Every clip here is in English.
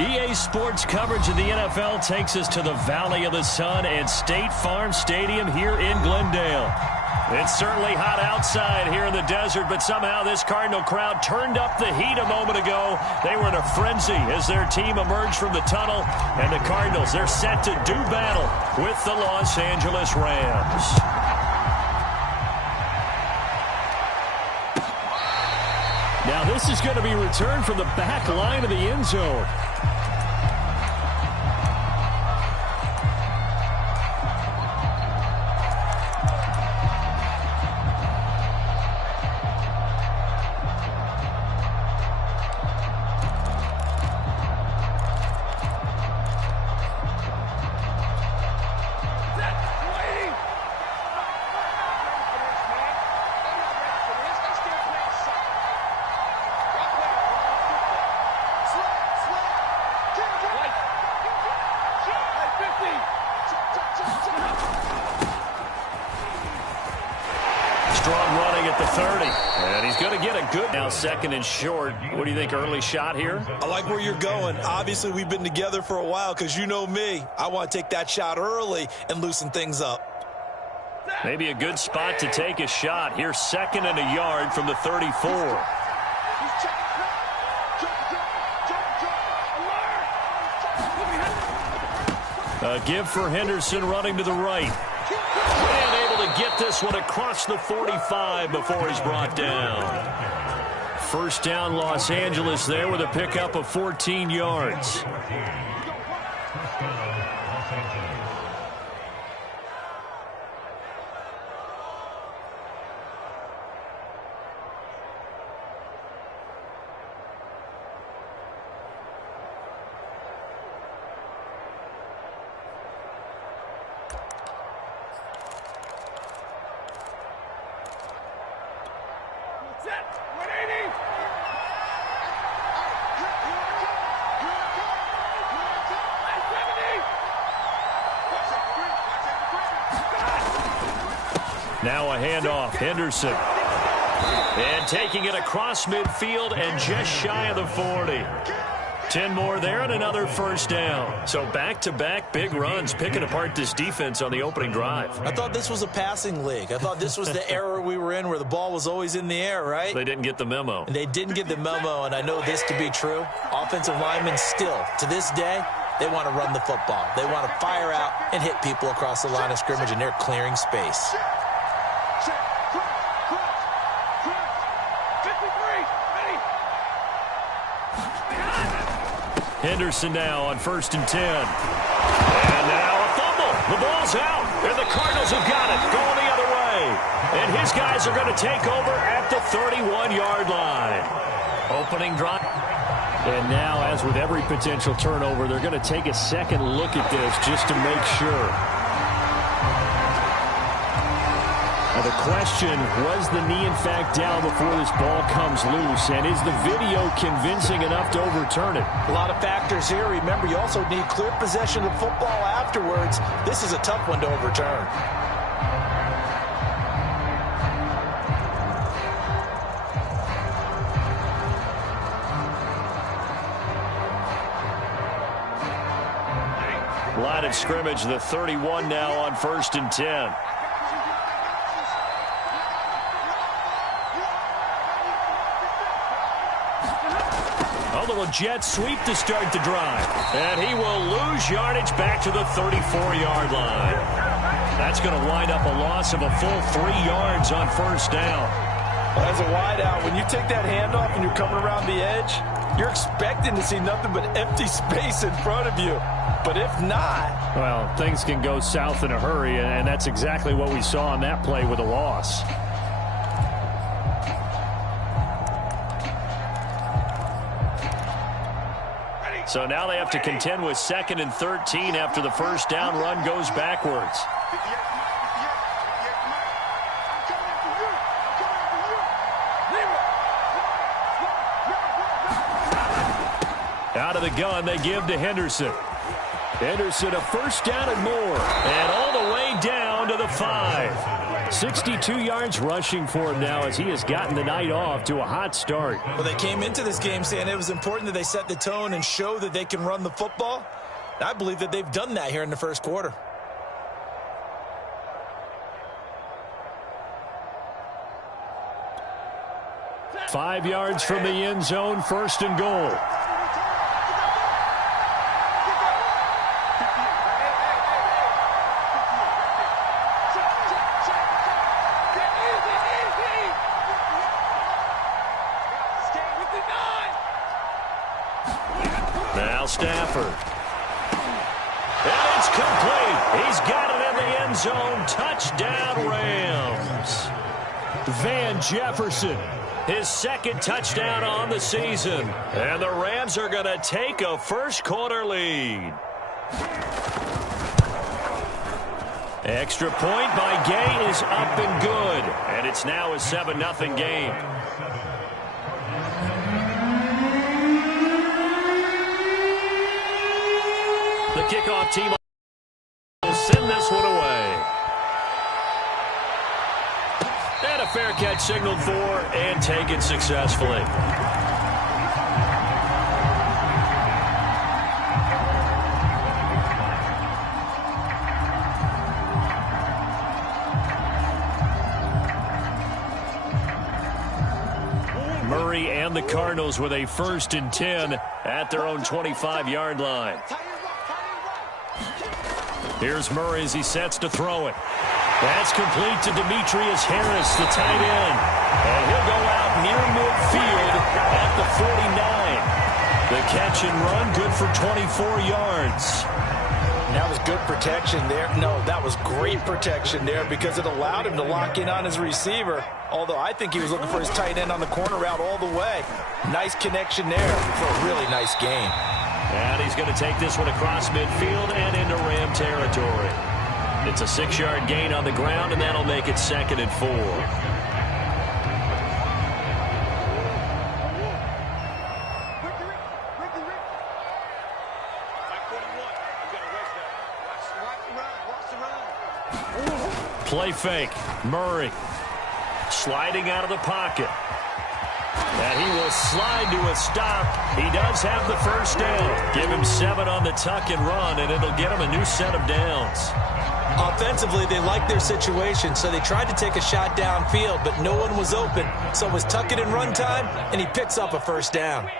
EA Sports coverage of the NFL takes us to the Valley of the Sun and State Farm Stadium here in Glendale. It's certainly hot outside here in the desert, but somehow this Cardinal crowd turned up the heat a moment ago. They were in a frenzy as their team emerged from the tunnel, and the Cardinals, they're set to do battle with the Los Angeles Rams. Now this is going to be returned from the back line of the end zone. Strong running at the 30. And he's going to get a good now second and short. What do you think, early shot here? I like where you're going. Obviously, we've been together for a while because you know me. I want to take that shot early and loosen things up. Maybe a good spot to take a shot. Here's second and a yard from the 34. A give for Henderson running to the right. And able to get this one across the 45 before he's brought down. First down, Los Angeles there with a pickup of 14 yards. Now a handoff, Henderson. And taking it across midfield and just shy of the 40. 10 more there and another first down. So back-to-back big runs, picking apart this defense on the opening drive. I thought this was a passing league. I thought this was the era we were in where the ball was always in the air, right? They didn't get the memo. They didn't get the memo, and I know this to be true. Offensive linemen still, to this day, they want to run the football. They want to fire out and hit people across the line of scrimmage, and they're clearing space. Henderson now on 1st and 10. And now a fumble. The ball's out. And the Cardinals have got it. Going the other way. And his guys are going to take over at the 31-yard line. Opening drive. And now, as with every potential turnover, they're going to take a second look at this just to make sure. Now the question, was the knee in fact down before this ball comes loose? And is the video convincing enough to overturn it? A lot of factors here. Remember, you also need clear possession of the football afterwards. This is a tough one to overturn. Line of scrimmage, the 31 now on 1st and 10. A little jet sweep to start the drive. And he will lose yardage back to the 34-yard line. That's going to wind up a loss of a full 3 yards on first down. Well, as a wideout, when you take that handoff and you're coming around the edge, you're expecting to see nothing but empty space in front of you. But if not... well, things can go south in a hurry, and that's exactly what we saw on that play with a loss. So now they have to contend with 2nd and 13 after the first down run goes backwards. Out of the gun, they give to Henderson. Henderson, a first down and more. And all the way down to the 5. 62 yards rushing for him now as he has gotten the night off to a hot start. Well, they came into this game saying it was important that they set the tone and show that they can run the football. I believe that they've done that here in the first quarter. Five yards from the end zone, first and goal. Now Stafford. And it's complete. He's got it in the end zone. Touchdown, Rams. Van Jefferson, his second touchdown on the season. And the Rams are going to take a first quarter lead. Extra point by Gay is up and good. And it's now a 7-0 game. The kickoff team will send this one away. And a fair catch signaled for and taken successfully. Murray and the Cardinals with a 1st and 10 at their own 25-yard line. Here's Murray as he sets to throw it. That's complete to Demetrius Harris, the tight end. And he'll go out near midfield at the 49. The catch and run good for 24 yards. That was good protection there. No, that was great protection there because it allowed him to lock in on his receiver. Although I think he was looking for his tight end on the corner route all the way. Nice connection there for a really nice gain. And he's going to take this one across midfield and into Ram territory. It's a 6-yard gain on the ground, and that'll make it 2nd and 4. Play fake. Murray sliding out of the pocket. And he will slide to a stop. He does have the first down. Give him 7 on the tuck and run, and it'll get him a new set of downs. Offensively, they liked their situation, so they tried to take a shot downfield, but no one was open. So it was tuck it and run time, and he picks up a first down.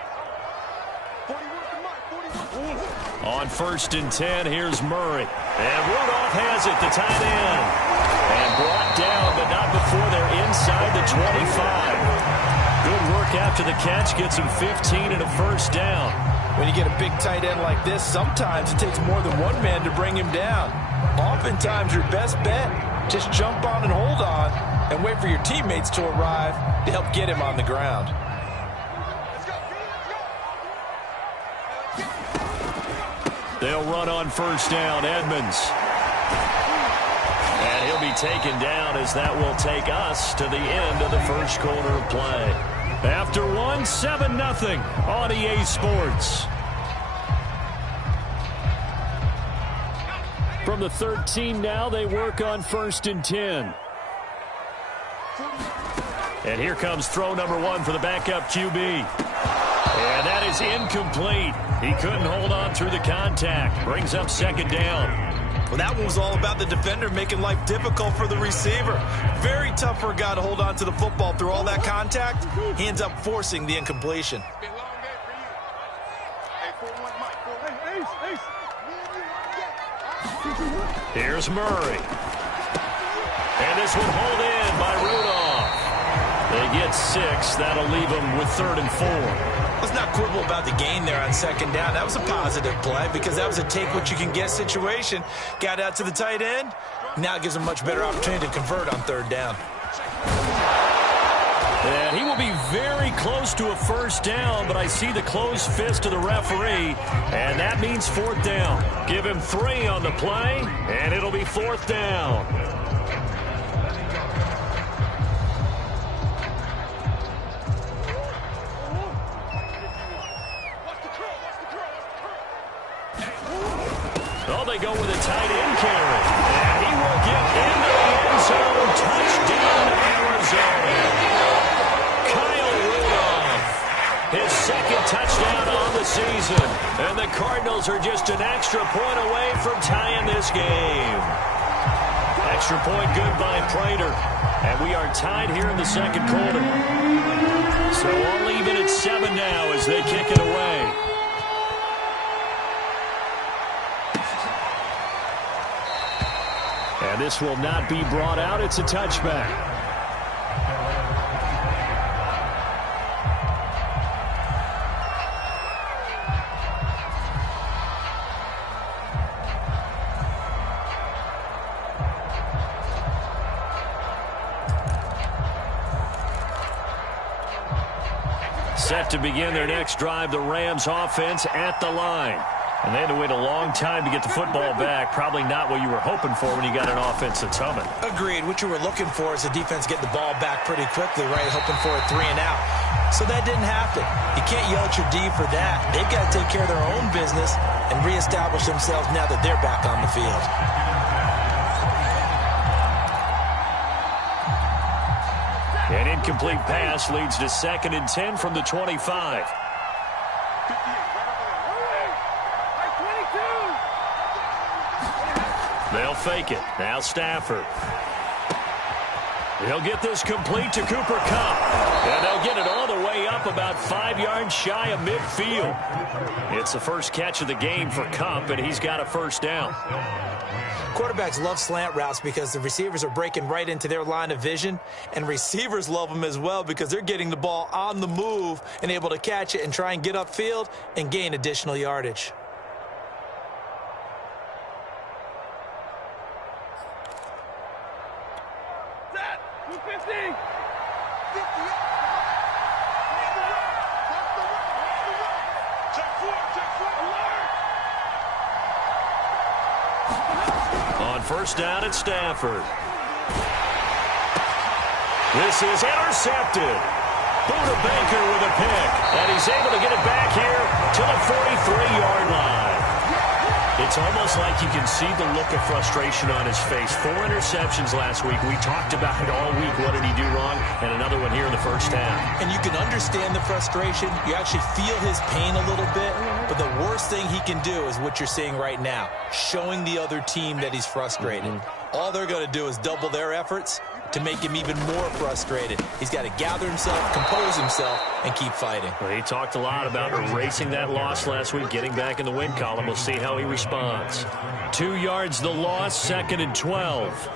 On 1st and 10, here's Murray. And Rudolph has it, the tight end. And brought down, but not before they're inside the 25. Good work after the catch, gets him 15 and a first down. When you get a big tight end like this, sometimes it takes more than one man to bring him down. Oftentimes, your best bet, just jump on and hold on and wait for your teammates to arrive to help get him on the ground. They'll run on first down, Edmonds. And he'll be taken down as that will take us to the end of the first quarter of play. After one, 7-0 on EA Sports. From the 13 now, they work on 1st and 10. And here comes throw number 1 for the backup QB. And that is incomplete. He couldn't hold on through the contact. Brings up 2nd down. Well, that one was all about the defender making life difficult for the receiver. Very tough for a guy to hold on to the football through all that contact. He ends up forcing the incompletion. Here's Murray. And this one hauled in by Rudolph. They get 6. That'll leave them with 3rd and 4. Let's not quibble about the gain there on 2nd down. That was a positive play because that was a take-what-you-can-get situation. Got out to the tight end. Now it gives him a much better opportunity to convert on 3rd down. And he will be very close to a first down, but I see the closed fist of the referee, and that means 4th down. Give him 3 on the play, and it'll be 4th down. Oh, they go with a tight end carry. And he will get into the end zone. Touchdown. season. And the Cardinals are just an extra point away from tying this game. Extra point good by Prater. And we are tied here in the second quarter. So all even at 7 now as they kick it away. And this will not be brought out. It's a touchback. Set to begin their next drive, the Rams offense at the line. And they had to wait a long time to get the football back. Probably not what you were hoping for when you got an offense that's humming. Agreed. What you were looking for is the defense getting the ball back pretty quickly, right? Hoping for a 3-and-out. So that didn't happen. You can't yell at your D for that. They've got to take care of their own business and reestablish themselves now that they're back on the field. An incomplete pass leads to 2nd and 10 from the 25. They'll fake it. Now Stafford. He'll get this complete to Cooper Kupp. And they'll get it all the way up about 5 yards shy of midfield. It's the first catch of the game for Kupp, and he's got a first down. Quarterbacks love slant routes because the receivers are breaking right into their line of vision, and receivers love them as well because they're getting the ball on the move and able to catch it and try and get upfield and gain additional yardage. On first down at Stafford. This is intercepted. Buda Baker with a pick. And he's able to get it back here to the 43-yard line. It's almost like you can see the look of frustration on his face. 4 interceptions last week. We talked about it all week. What did he do wrong? And another one here in the first half. And you can understand the frustration. You actually feel his pain a little bit. But the worst thing he can do is what you're seeing right now, showing the other team that he's frustrated. All they're going to do is double their efforts to make him even more frustrated. He's got to gather himself, compose himself, and keep fighting. Well, he talked a lot about erasing that loss last week, getting back in the win column. We'll see how he responds. 2 yards the loss, 2nd and 12.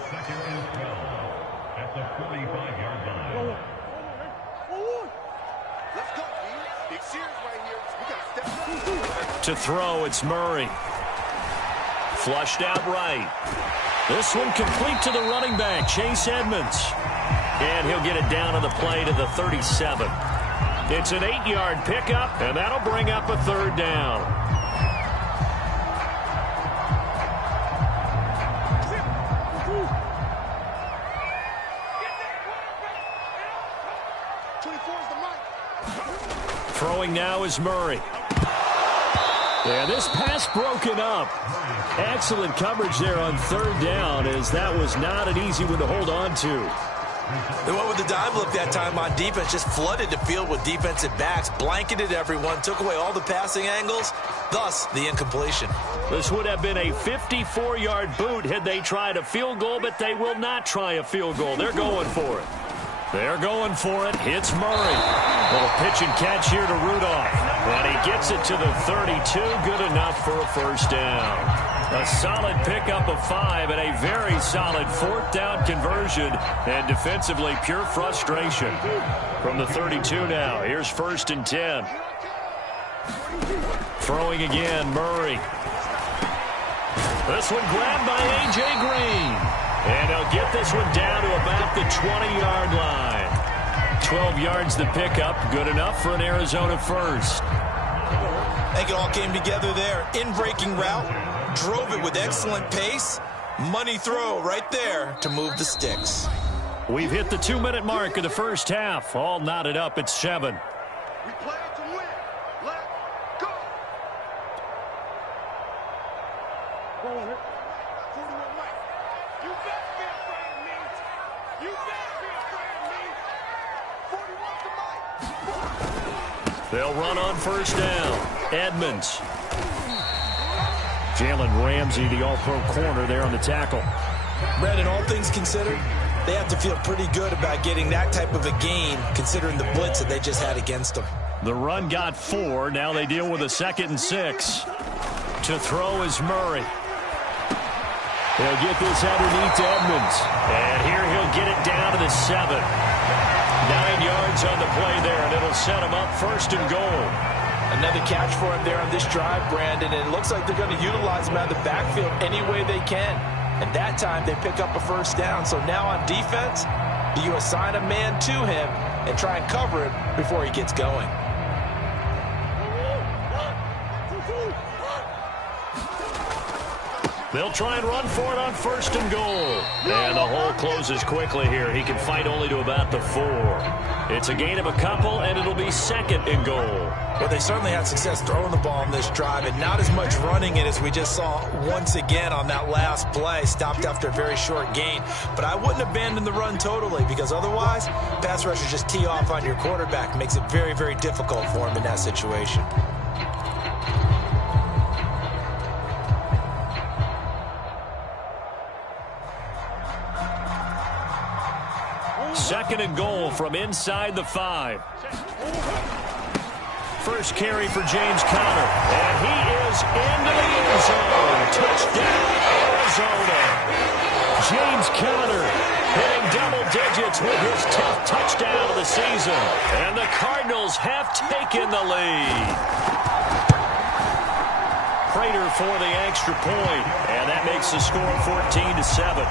To throw, it's Murray. Flushed out right. This one complete to the running back, Chase Edmonds. And he'll get it down on the play to the 37. It's an 8-yard pickup, and that'll bring up a 3rd down. Throwing now is Murray. Yeah, this pass broken up. Excellent coverage there on 3rd down, as that was not an easy one to hold on to. They went with the dime look that time on defense, just flooded the field with defensive backs, blanketed everyone, took away all the passing angles, thus the incompletion. This would have been a 54-yard boot had they tried a field goal, but they will not try a field goal. They're going for it. They're going for it. Hits Murray. Little pitch and catch here to Rudolph. And he gets it to the 32. Good enough for a first down. A solid pickup of 5 and a very solid 4th down conversion. And defensively, pure frustration. From the 32 now. Here's 1st and 10. Throwing again, Murray. This one grabbed by A.J. Green. And he'll get this one down to about the 20-yard line. 12 yards the pickup. Good enough for an Arizona first. I think it all came together there. In-breaking route. Drove it with excellent pace. Money throw right there to move the sticks. We've hit the 2-minute mark of the first half. All knotted up at 7. We play it to win. Let's go. Go on it. 41 Mike. You better be afraid of me. You better be afraid of me. 41 to Mike. They'll run on first down. Edmonds. Jalen Ramsey, the all-pro corner there on the tackle. Brandon, all things considered, they have to feel pretty good about getting that type of a gain, considering the blitz that they just had against them. The run got 4. Now they deal with a 2nd and 6. To throw is Murray. He'll get this underneath to Edmonds. And here he'll get it down to the 7. 9 yards on the play there, and it'll set him up 1st and goal. Another catch for him there on this drive, Brandon, and it looks like they're going to utilize him out of the backfield any way they can. And that time they pick up a first down. So now on defense, do you assign a man to him and try and cover him before he gets going? They'll try and run for it on 1st and goal. And the hole closes quickly here. He can fight only to about the 4. It's a gain of a couple, and it'll be 2nd and goal. Well, they certainly had success throwing the ball in this drive, and not as much running it as we just saw once again on that last play. Stopped after a very short gain. But I wouldn't abandon the run totally, because otherwise, pass rushers just tee off on your quarterback. Makes it very, very difficult for him in that situation. Second and goal from inside the 5. First carry for James Conner. And he is into the end zone. Touchdown, Arizona. James Conner hitting double digits with his 10th touchdown of the season. And the Cardinals have taken the lead. Prater for the extra point. And that makes the score 14-7.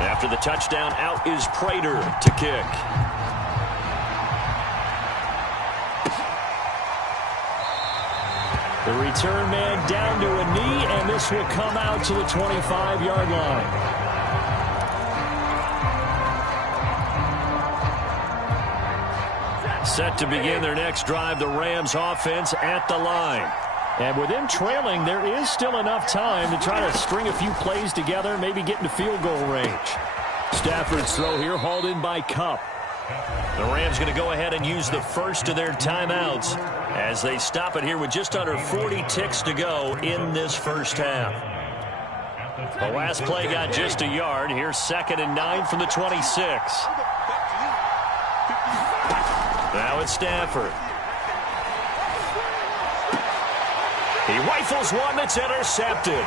After the touchdown, out is Prater to kick. The return man down to a knee, and this will come out to the 25-yard line. Set to begin their next drive, the Rams offense at the line. And with them trailing, there is still enough time to try to string a few plays together, maybe get into field goal range. Stafford's throw here hauled in by Kupp. The Rams going to go ahead and use the first of their timeouts as they stop it here with just under 40 ticks to go in this first half. The last play got just a yard. Here's 2nd and 9 from the 26. Now it's Stafford. He rifles one that's intercepted.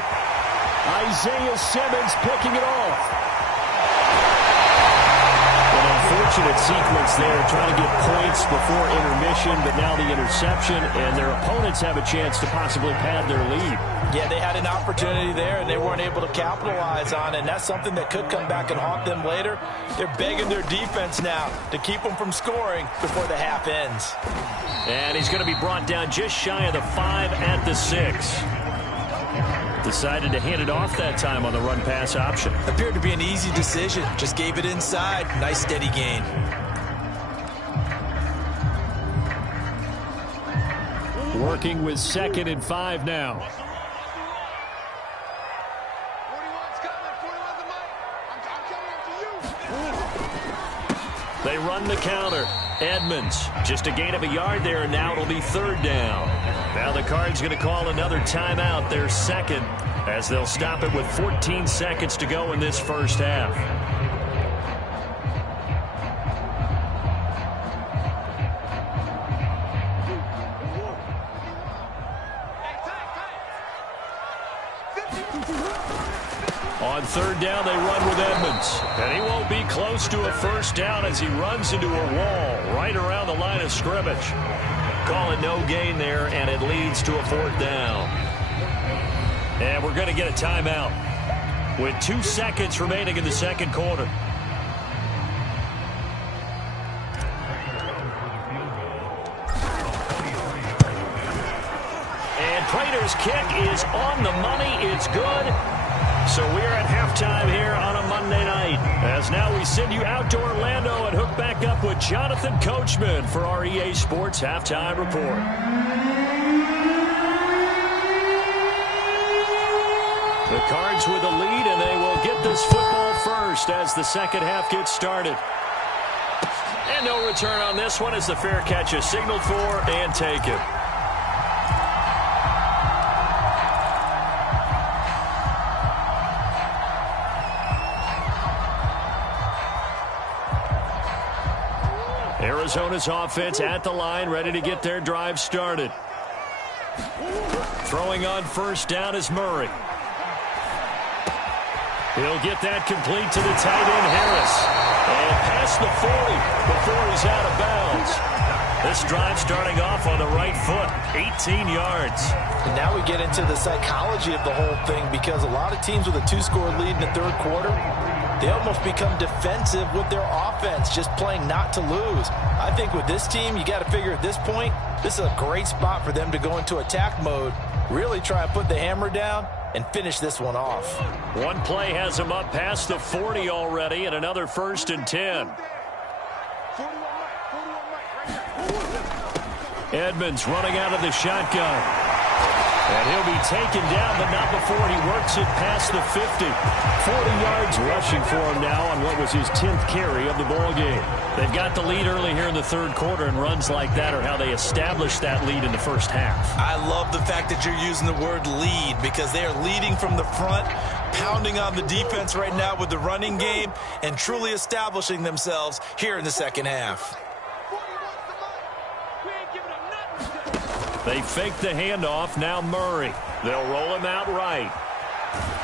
Isaiah Simmons picking it off. An unfortunate sequence there, trying to get points before intermission, but now the interception, and their opponents have a chance to possibly pad their lead. Yeah, they had an opportunity there, and they weren't able to capitalize on it, and that's something that could come back and haunt them later. They're begging their defense now to keep them from scoring before the half ends. And he's going to be brought down just shy of the 5 at the 6. Decided to hand it off that time on the run-pass option. Appeared to be an easy decision. Just gave it inside. Nice steady gain. Working with 2nd and 5 now. 41's coming. 41's the mic. I'm coming after you. They run the counter. Edmonds, just a gain of a yard there, and now it'll be 3rd down. Now the Cards going to call another timeout, their 2nd, as they'll stop it with 14 seconds to go in this first half. On 3rd down, they run with Edmonds. And he won't be close to a first down as he runs into a wall right around the line of scrimmage. Call it no gain there, and it leads to a 4th down. And we're going to get a timeout with 2 seconds remaining in the second quarter. And Prater's kick is on the money. It's good. So we're at halftime here on a Monday night. As now we send you out to Orlando and hook back up with Jonathan Coachman for our EA Sports Halftime Report. The Cards with the lead, and they will get this football first as the second half gets started. And no return on this one as the fair catch is signaled for and taken. Arizona's offense at the line, ready to get their drive started. Throwing on first down is Murray. He'll get that complete to the tight end, Harris. And past the 40 before he's out of bounds. This drive starting off on the right foot, 18 yards. And now we get into the psychology of the whole thing, because a lot of teams with a 2-score lead in the third quarter, they almost become defensive with their offense, just playing not to lose. I think with this team, you got to figure at this point, this is a great spot for them to go into attack mode, really try and put the hammer down and finish this one off. One play has him up past the 40 already, and another 1st and 10. Edmonds running out of the shotgun. And he'll be taken down, but not before he works it past the 50. 40 yards rushing for him now on what was his 10th carry of the ball game. They've got the lead early here in the third quarter, and runs like that are how they established that lead in the first half. I love the fact that you're using the word lead, because they are leading from the front, pounding on the defense right now with the running game, and truly establishing themselves here in the second half. They fake the handoff. Now Murray. They'll roll him out right.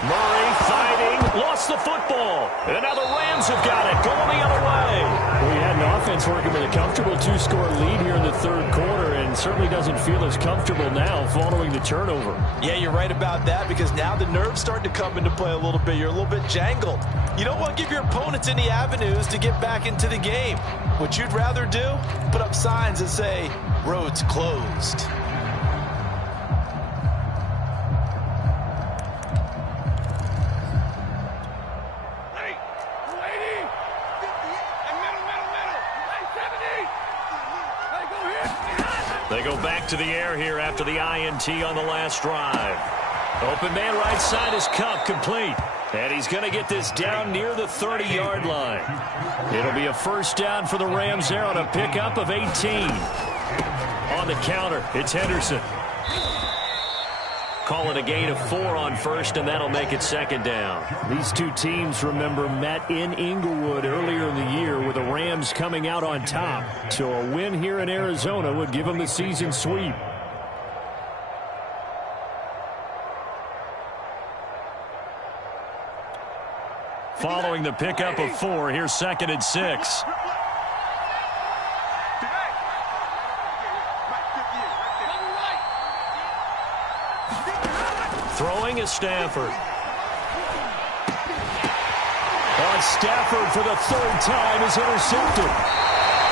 Murray fighting. Lost the football. And now the Rams have got it. Going the other way. Well, he had an offense working with a comfortable 2-score lead here in the third quarter, and certainly doesn't feel as comfortable now following the turnover. Yeah, you're right about that, because now the nerves starting to come into play a little bit. You're a little bit jangled. You don't want to give your opponents any avenues to get back into the game. What you'd rather do, put up signs that say, roads closed. They go back to the air here after the INT on the last drive. Open man right side is Kupp, complete. And he's going to get this down near the 30-yard line. It'll be a first down for the Rams there on a pickup of 18. On the counter, it's Henderson. Call it a gain of 4 on first, and that'll make it second down. These two teams, remember, met in Inglewood earlier in the year with the Rams coming out on top. So a win here in Arizona would give them the season sweep. Following the pickup of 4, here's 2nd and 6. Throwing is Stafford. On Stafford for the 3rd time is intercepted.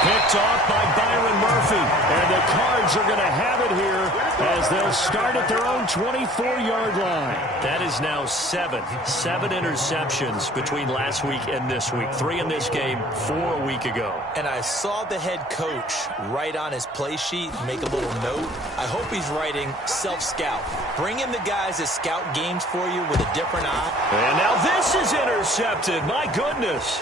Picked off by Byron Murphy. And the Cards are going to have it here as they'll start at their own 24-yard line. That is now 7 interceptions between last week and this week. 3 in this game, 4 a week ago. And I saw the head coach write on his play sheet, make a little note. I hope he's writing self-scout. Bring in the guys that scout games for you with a different eye. And now this is intercepted. My goodness.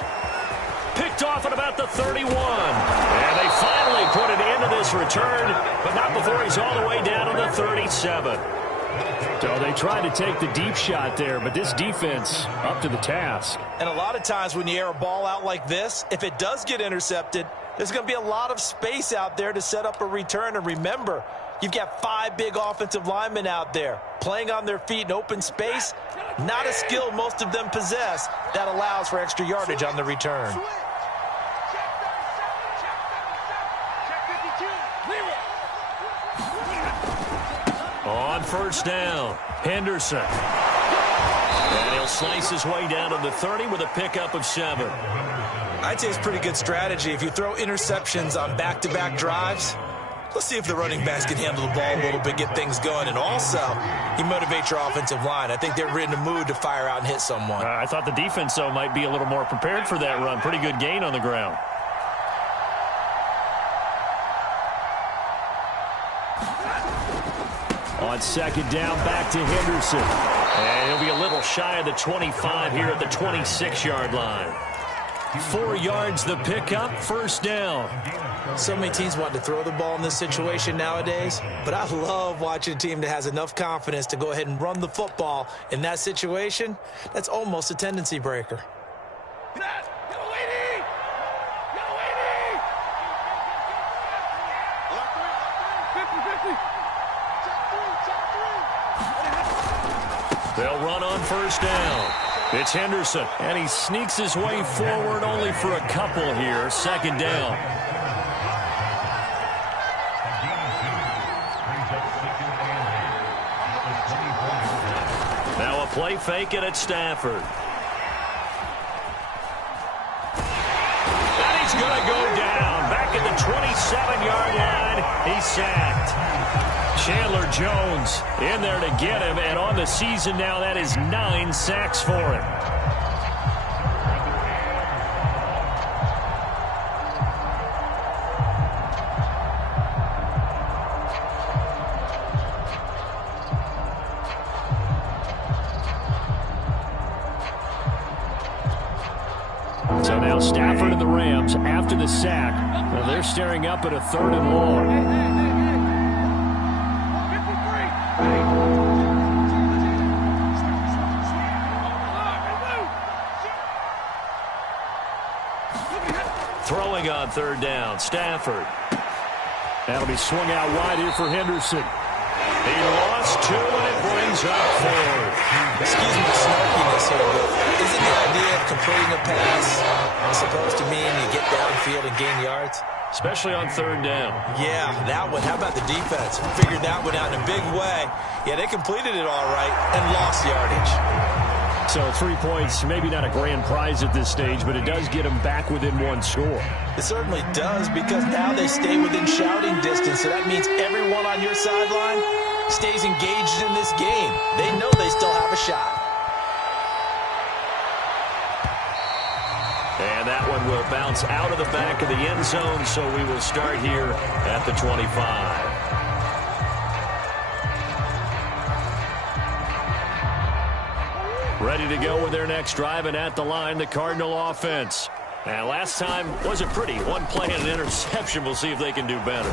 Picked off at about the 31. And they finally put an end to this return, but not before he's all the way down to the 37. So they tried to take the deep shot there, but this defense up to the task. And a lot of times when you air a ball out like this, if it does get intercepted, there's going to be a lot of space out there to set up a return. And remember, you've got 5 big offensive linemen out there playing on their feet in open space. Not a skill most of them possess that allows for extra yardage on the return. On first down, Henderson. And he'll slice his way down to the 30 with a pickup of 7. I'd say it's pretty good strategy. If you throw interceptions on back-to-back drives, let's see if the running backs can handle the ball a little bit, get things going. And also, you motivate your offensive line. I think they're in the mood to fire out and hit someone. I thought the defense, though, might be a little more prepared for that run. Pretty good gain on the ground. On second down, back to Henderson. And he'll be a little shy of the 25 here at the 26-yard line. 4 yards the pickup, first down. So many teams want to throw the ball in this situation nowadays, but I love watching a team that has enough confidence to go ahead and run the football in that situation. That's almost a tendency breaker. They'll run on first down. It's Henderson, and he sneaks his way forward only for a couple here. Second down. Now a play fake it at Stafford. And he's going to go down. Back at the 27-yard line, he's sacked. Chandler Jones in there to get him, and on the season now, that is 9 sacks for him. So now Stafford and the Rams, after the sack, they're staring up at a 3rd and long. Throwing on 3rd down, Stafford. That'll be swung out wide here for Henderson. He lost 2, and it brings up 4. Excuse me the snarkiness here, but isn't the idea of completing a pass supposed to mean you get downfield and gain yards? Especially on 3rd down. Yeah, that one. How about the defense? Figured that one out in a big way. Yeah, they completed it all right and lost yardage. So 3 points, maybe not a grand prize at this stage, but it does get them back within 1 score. It certainly does, because now they stay within shouting distance, so that means everyone on your sideline stays engaged in this game. They know they still have a shot. And that one will bounce out of the back of the end zone, so we will start here at the 25. Ready to go with their next drive, and at the line, the Cardinal offense. And last time wasn't pretty. 1 play and an interception. We'll see if they can do better.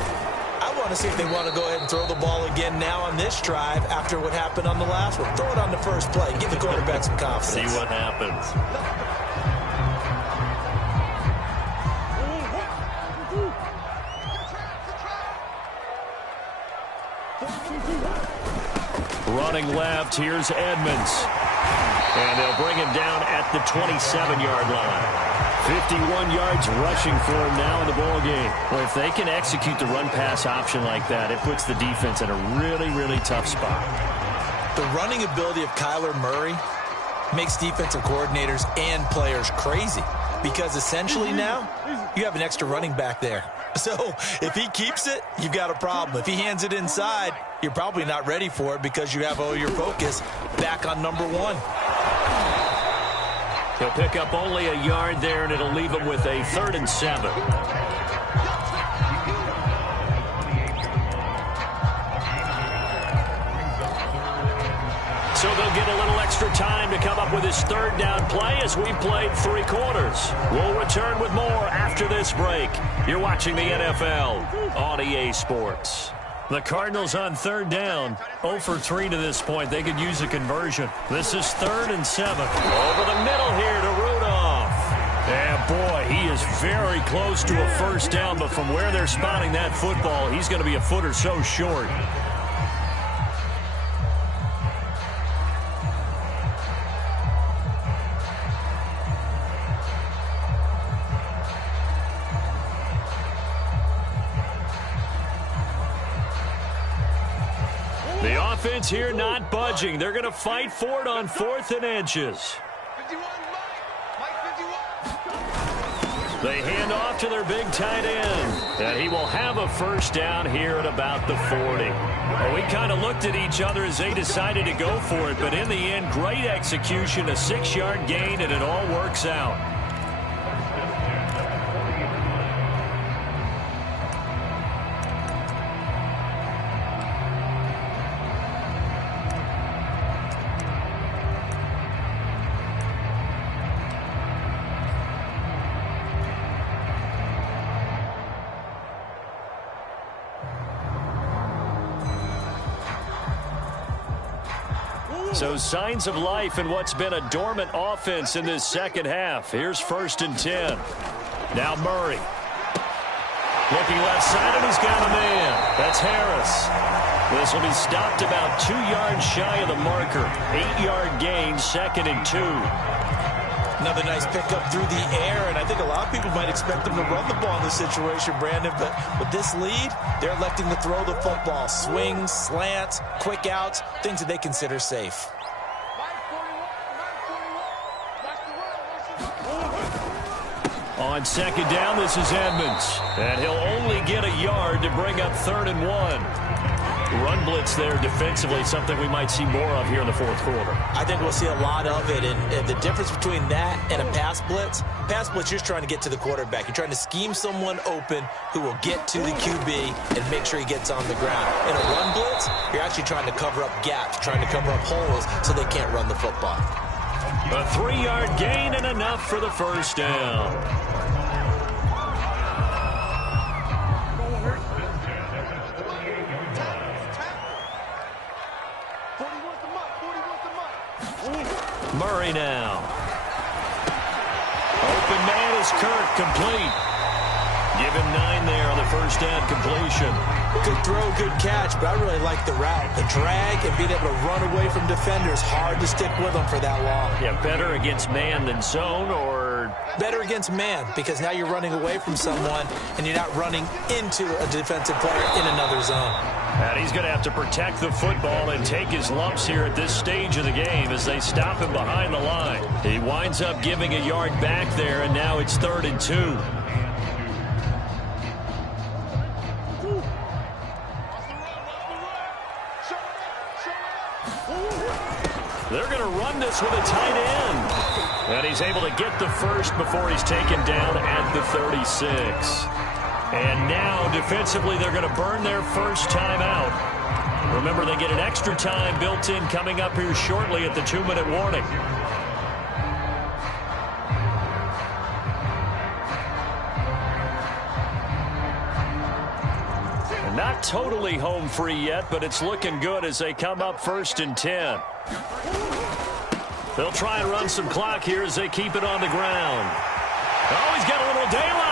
I want to see if they want to go ahead and throw the ball again now on this drive after what happened on the last one. Throw it on the first play. Give the quarterback some confidence. See what happens. Running left, here's Edmonds. And they'll bring him down at the 27-yard line. 51 yards rushing for him now in the ballgame. Well, if they can execute the run-pass option like that, it puts the defense in a really, really tough spot. The running ability of Kyler Murray makes defensive coordinators and players crazy, because essentially now you have an extra running back there. So if he keeps it, you've got a problem. If he hands it inside, you're probably not ready for it because you have all your focus back on number 1. He'll pick up only a yard there, and it'll leave him with a 3rd and 7. So they'll get a little extra time to come up with his 3rd down play as we played 3 quarters. We'll return with more after this break. You're watching the NFL on EA Sports. The Cardinals on 3rd down, 0 for 3 to this point. They could use a conversion. This is 3rd and 7. Over the middle here to Rudolph. And boy, he is very close to a first down, but from where they're spotting that football, he's going to be a foot or so short. The offense here not budging. They're going to fight for it on 4th and inches. 51, Mike 51. They hand off to their big tight end. And he will have a first down here at about the 40. Well, we kind of looked at each other as they decided to go for it. But in the end, great execution, a 6-yard gain, and it all works out. So signs of life in what's been a dormant offense in this second half. Here's 1st and 10. Now Murray. Looking left side, and he's got a man. That's Harris. This will be stopped about 2 yards shy of the marker. 8-yard gain, 2nd and 2. Another nice pickup through the air, and I think a lot of people might expect them to run the ball in this situation, Brandon, but with this lead, they're electing to throw the football. Swings, slants, quick outs, things that they consider safe. On 2nd down, this is Edmonds. And he'll only get a yard to bring up 3rd and 1. Run blitz there defensively, something we might see more of here in the 4th quarter. I think we'll see a lot of it, and the difference between that and a pass blitz, you're just trying to get to the quarterback. You're trying to scheme someone open who will get to the QB and make sure he gets on the ground. In a run blitz, you're actually trying to cover up gaps, trying to cover up holes so they can't run the football. A 3-yard gain and enough for the 1st down. Murray now. Open man is Kirk, complete. Give him 9 there on the 1st down completion. Good throw, good catch, but I really like the route. The drag and being able to run away from defenders, hard to stick with them for that long. Yeah, better against man than zone, or? Better against man, because now you're running away from someone and you're not running into a defensive player in another zone. And he's going to have to protect the football and take his lumps here at this stage of the game as they stop him behind the line. He winds up giving a yard back there, and now it's 3rd and 2. They're going to run this with a tight end. And he's able to get the first before he's taken down at the 36. And now, defensively, they're going to burn their first time out. Remember, they get an extra time built in coming up here shortly at the 2-minute warning. Not totally home free yet, but it's looking good as they come up 1st and 10. They'll try and run some clock here as they keep it on the ground. Oh, he's got a little daylight.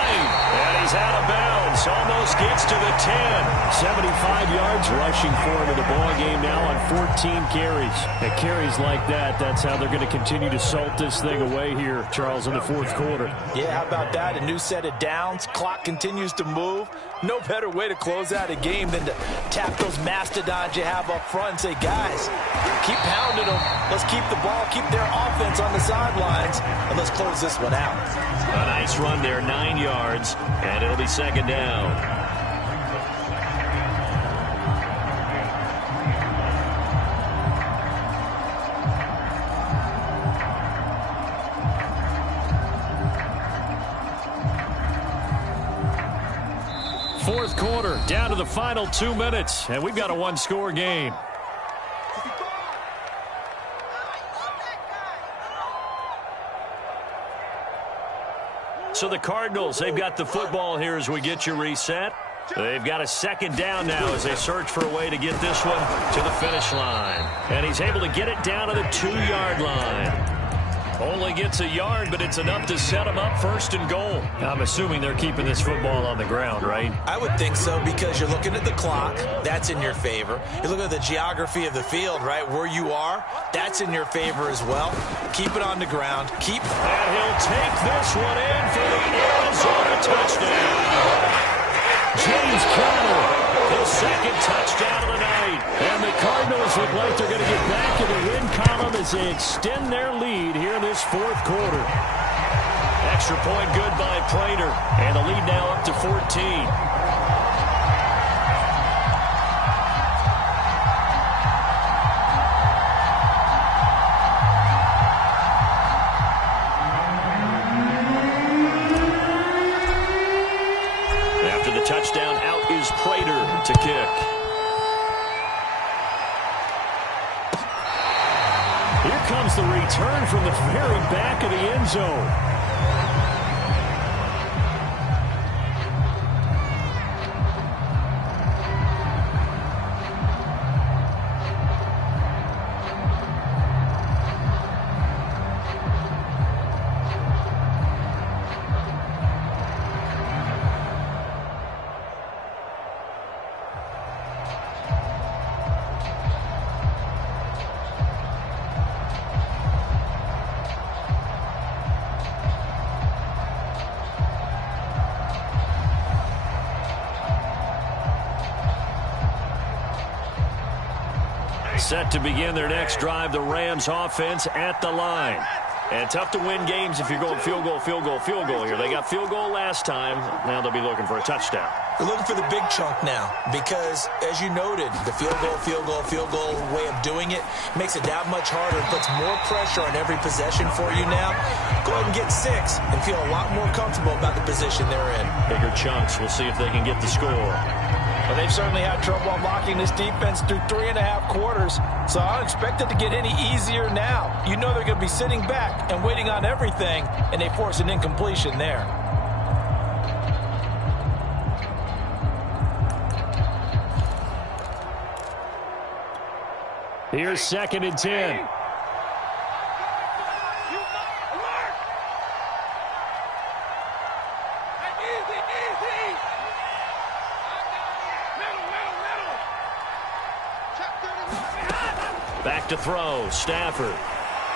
And he's out of bounds. Almost gets to the 10. 75 yards rushing for him in the ball game now on 14 carries. And carries like that, that's how they're going to continue to salt this thing away here, Charles, in the 4th quarter. Yeah, how about that? A new set of downs. Clock continues to move. No better way to close out a game than to tap those mastodons you have up front and say, guys, keep pounding them. Let's keep the ball, keep their offense on the sidelines, and let's close this one out. A nice run there, 9 yards, and it'll be 2nd down. Fourth quarter, down to the final 2 minutes, and we've got a 1-score game. So the Cardinals, they've got the football here as we get you reset. They've got a 2nd down now as they search for a way to get this one to the finish line. And he's able to get it down to the 2-yard line. Only gets a yard, but it's enough to set him up 1st and goal. I'm assuming they're keeping this football on the ground, right? I would think so, because you're looking at the clock. That's in your favor. You're looking at the geography of the field, right? Where you are, that's in your favor as well. Keep it on the ground. And he'll take this one in for the Arizona touchdown. James Conner, his 2nd touchdown of the night. And the Cardinals look like they're going to get back in the win column as they extend their lead here in this 4th quarter. Extra point good by Prater. And the lead now up to 14. Touchdown, out is Prater to kick. Here comes the return from the very back of the end zone. Set to begin their next drive, the Rams offense at the line. And tough to win games if you're going field goal, field goal, field goal here. They got field goal last time. Now they'll be looking for a touchdown. They're looking for the big chunk now because, as you noted, the field goal way of doing it makes it that much harder. It puts more pressure on every possession for you now. Go ahead and get 6 and feel a lot more comfortable about the position they're in. Bigger chunks. We'll see if they can get the score. Well, they've certainly had trouble unlocking this defense through 3.5 quarters, so I don't expect it to get any easier now. You know they're going to be sitting back and waiting on everything, and they force an incompletion there. Here's 2nd and 10. Back to throw, Stafford.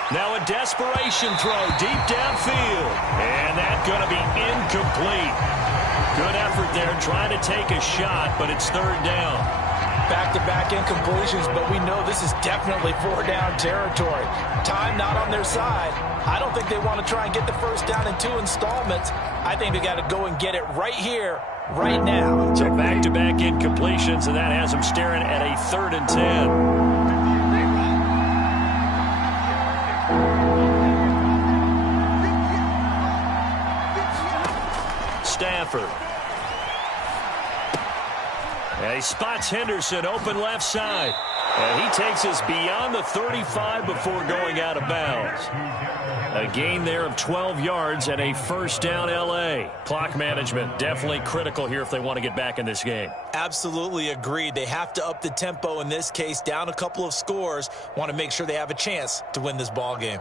Now a desperation throw deep downfield. And that's going to be incomplete. Good effort there trying to take a shot, but it's 3rd down. Back-to-back incompletions, but we know this is definitely 4-down territory. Time not on their side. I don't think they want to try and get the first down in 2 installments. I think they got to go and get it right here, right now. So back-to-back incompletions, and that has them staring at a 3rd and 10. Stafford. And he spots Henderson open left side. And he takes us beyond the 35 before going out of bounds. A gain there of 12 yards and a 1st down L.A. Clock management definitely critical here if they want to get back in this game. Absolutely agreed. They have to up the tempo in this case, down a couple of scores. Want to make sure they have a chance to win this ball game.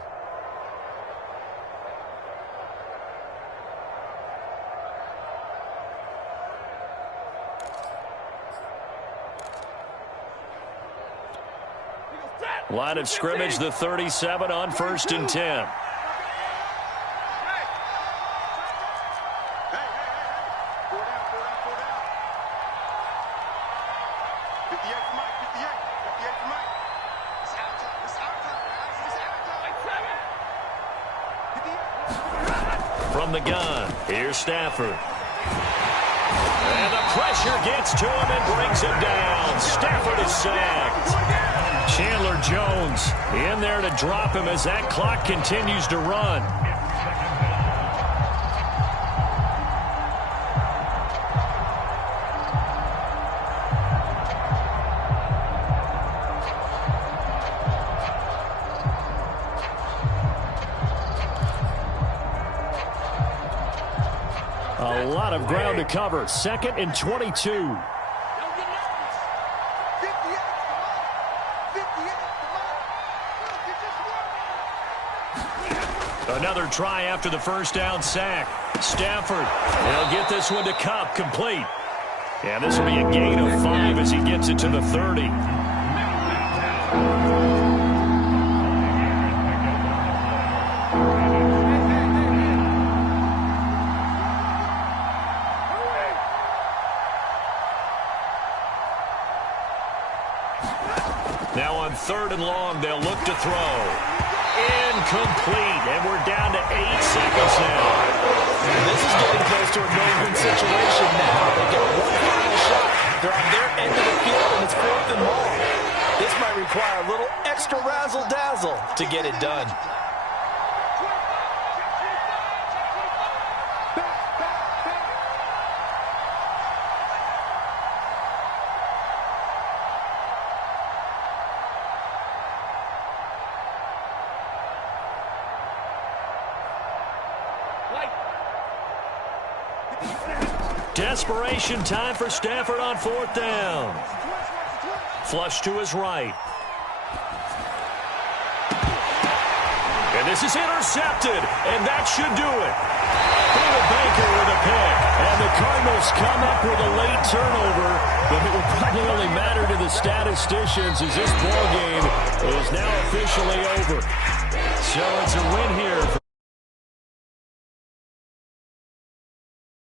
Line of scrimmage, the 37 on 1st and 10. From the gun, here's Stafford. And the pressure gets to him and brings him down. Stafford is sacked. Chandler Jones in there to drop him as that clock continues to run. A lot of ground to cover. 2nd and 22. Another try after the 1st down sack. Stafford, he'll get this one to Kupp, complete. And this will be a gain of 5 as he gets it to the 30. Now on 3rd and long, they'll look to throw. Incomplete, and we're down to 8 seconds now. This is getting close to a no-win situation now. They get one final shot. They're on their end of the field, and it's 4th and long. This might require a little extra razzle-dazzle to get it done. Desperation time for Stafford on 4th down. Flush to his right. And this is intercepted, and that should do it. Buda Baker with a pick. And the Cardinals come up with a late turnover, but it will probably only matter to the statisticians as this ball game is now officially over. So it's a win here.